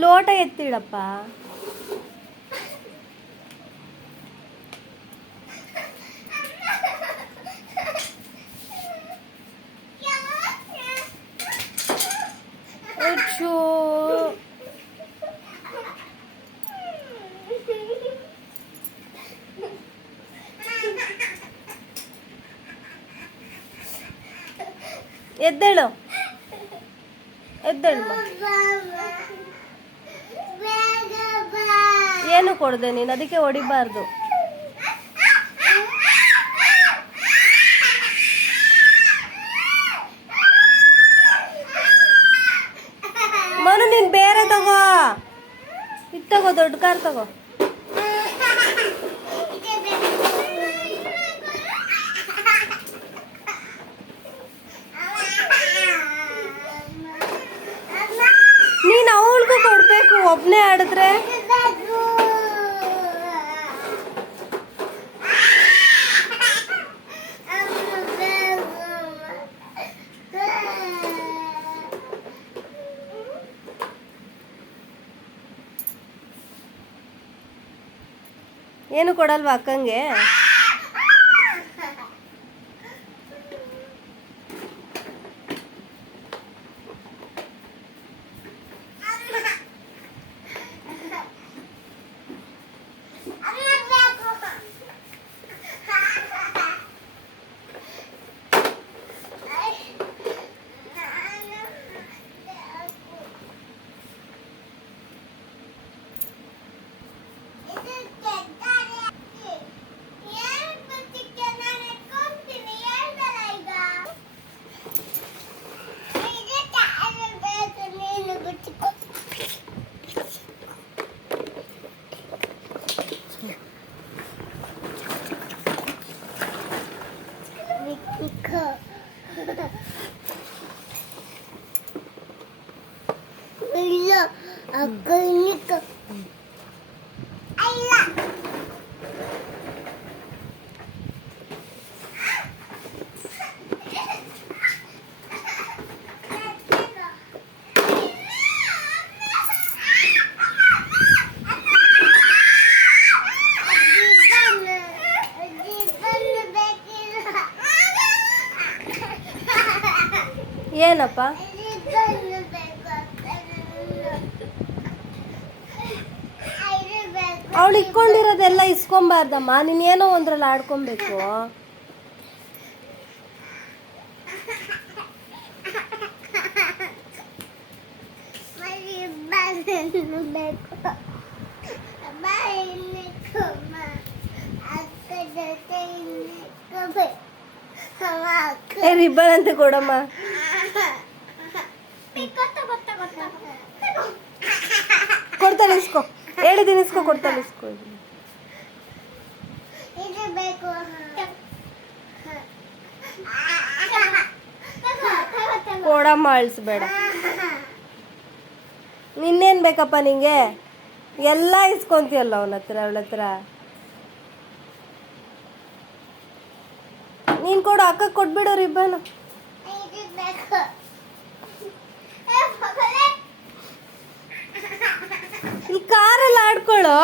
ಲೋಟ ಎತ್ತಿಡಪ್ಪ ಹುಚ್ಚು ಎದ್ದೇಳು ಎದ್ದೇಳು ಏನು ಕೊಡ್ದೆ ನೀನು? ಅದಕ್ಕೆ ಹೊಡಿಬಾರ್ದು. ಮನು ನೀನು ಬೇರೆ ತಗೋ. ಇದು ತಗೋ ದೊಡ್ಡ ಕಾರ್ ತಗೋ. ಏನು ಕೊಡಲ್ವಾ ಅಕ್ಕಂಗೆ? ಏನಪ್ಪ ಅವಳು ಇಕ್ಕೊಂಡಿರೋದೆಲ್ಲ ಇಸ್ಕೊಂಬಾರ್ದಮ್ಮ. ನೀನು ಏನೋ ಒಂದ್ರಲ್ಲಿ ಆಡ್ಕೊಬೇಕು. ರಿಬ್ಬನ್ ಅಂತ ಕೊಡಮ್ಮ. ಕೊಡ್ತಾಳೆ ಇಸ್ಕೊ. ಹೇಳಿದ್ದೀನಿ ಇಸ್ಕೊ ಕೊಡ್ತಾನೆ ಇಸ್ಕೊ ಬೇಕು. ಕೊಡಮ್ಮ ಅಳಿಸ್ಬೇಡ. ನಿನ್ನೇನು ಬೇಕಪ್ಪ ನಿಂಗೆ? ಎಲ್ಲ ಇಸ್ಕೊಂತೀಯಲ್ಲ ಅವನ ಹತ್ರ ಅವಳ ಹತ್ರ? ನೀನು ಕೊಡು ಅಕ್ಕ ಕೊಟ್ಬಿಡು ರಿಬ್ಬನು ಈ ಕಾರಲ್ಲಿ ಆಡ್ಕೊಳ್ಳೋ?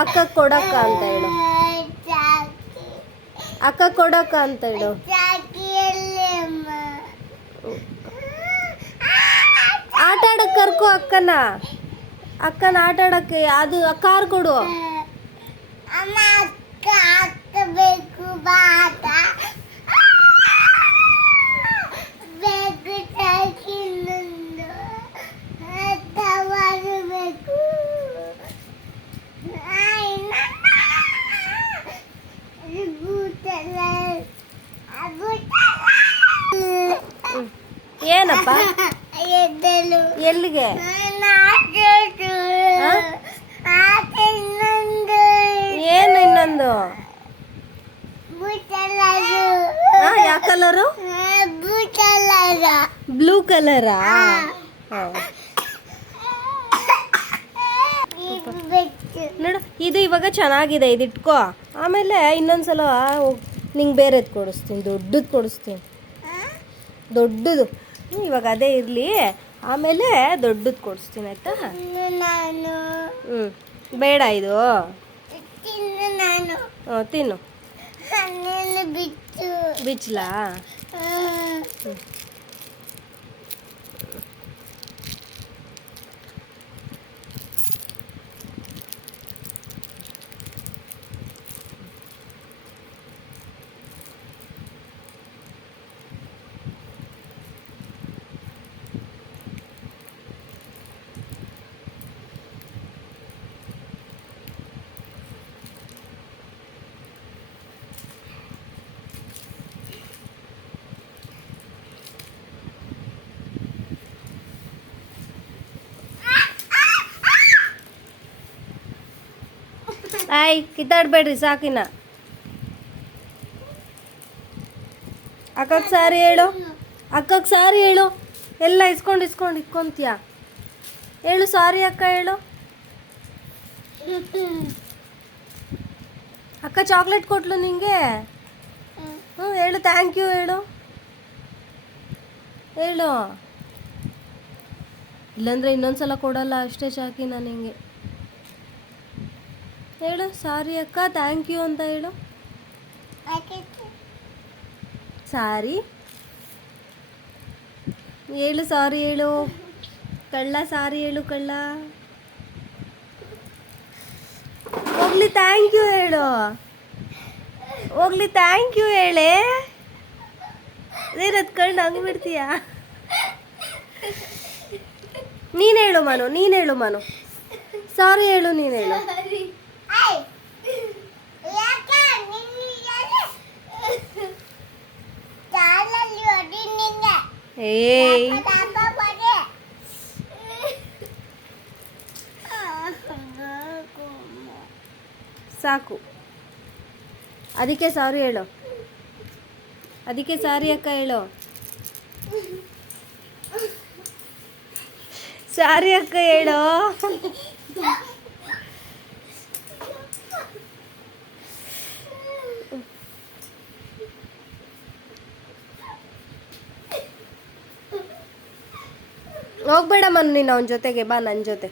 ಅಕ್ಕ ಕೊಡಕ್ಕ ಅಂತ ಹೇಳು. ಅಕ್ಕ ಕೊಡಕ್ಕ ಅಂತ ಹೇಳು. ಆಟ ಆಡಕ್ ಕರ್ಕೊ ಅಕ್ಕನ. ಅಕ್ಕನ ಆಟ ಆಡಕ್ಕೆ ಅದು ಕಾರ್ ಕೊಡು. ಅಮ್ಮ ಅಕ್ಕ ಅಕ್ಕ ಬೇಕು ಬಾಟ ಬೇಕು ಚಾಕಿನೊಂದು ತವರು ಬೇಕು ಏನಪ್ಪ? ಎಲ್ಲಿಗೆ? ಏನು ಇನ್ನೊಂದು? ಯಾವ ಕಲರು? ಬ್ಲೂ ಕಲರಾ? ನೋಡು ಇದು ಇವಾಗ ಚೆನ್ನಾಗಿದೆ ಇದು ಇಟ್ಕೋ. ಆಮೇಲೆ ಇನ್ನೊಂದ್ಸಲ ನಿಂಗೆ ಬೇರೆದು ಕೊಡಿಸ್ತೀನಿ ದೊಡ್ಡದು ಕೊಡಿಸ್ತೀನಿ. ದೊಡ್ಡದು. ಇವಾಗ ಅದೇ ಇರಲಿ. ಆಮೇಲೆ ದೊಡ್ಡದು ಕೊಡಿಸ್ತೀನಿ ಆಯ್ತಾ? ನಾನು ಹ್ಞೂ ಬೇಡ ಇದು. ತಿನ್ನು ನಾನು ಹ್ಞೂ ತಿನ್ನು. ಬಿಚ್ಚಲಾ? ಆಯ್ ಕಿತ್ತಾಡ್ಬೇಡ್ರಿ, ಸಾಕಿನ. ಅಕ್ಕಕ್ಕೆ ಸಾರಿ ಹೇಳು. ಅಕ್ಕಕ್ಕೆ ಸಾರಿ ಹೇಳು. ಎಲ್ಲ ಇಸ್ಕೊಂಡು ಇಸ್ಕೊಂಡು, ಇಕ್ಕೊಂತೀಯ? ಹೇಳು, ಸಾರಿ ಅಕ್ಕ, ಹೇಳು. ಅಕ್ಕ ಚಾಕ್ಲೇಟ್ ಕೊಟ್ಲು ನಿಂಗೆ? ಹ್ಞೂ ಹೇಳು ಥ್ಯಾಂಕ್ ಯು ಹೇಳು. ಹೇಳು. ಇಲ್ಲಾಂದ್ರೆ ಇನ್ನೊಂದ್ಸಲ ಕೊಡಲ್ಲ, ಅಷ್ಟೇ ಶಾಕಿ ನಾನು ಹೇಳು ಸಾರಿ ಅಕ್ಕ ಥ್ಯಾಂಕ್ ಯು ಅಂತ ಹೇಳು. ಸಾರಿ ಹೇಳು ಸಾರಿ ಹೇಳು. ಕಳ್ಳ ಸಾರಿ ಹೇಳು, ಕಳ್ಳ. ಹೋಗ್ಲಿ ಥ್ಯಾಂಕ್ ಯು ಹೇಳು. ಹೋಗ್ಲಿ ಥ್ಯಾಂಕ್ ಯು ಹೇಳೆ. ಏನದ್ ಕಣ್ಣು ಹಂಗೆ ಬಿಡ್ತೀಯ? ನೀನು ಹೇಳು, ಮನು, ನೀನು ಹೇಳು, ಮನು. ಸಾರಿ ಹೇಳು, ನೀನು ಹೇಳು. ಏಯ್! ಸಾಕು. ಅದಕ್ಕೆ ಸಾರಿ ಹೇಳು. ಅದಕ್ಕೆ ಸಾರಿ ಅಕ್ಕ ಹೇಳು. ಸಾರಿ ಅಕ್ಕ ಹೇಳು. ಹೋಗ್ಬೇಡ ಮನ್ ನೀನು ಅವನ ಜೊತೆಗೆ ಬಾ ನನ್ನ ಜೊತೆ.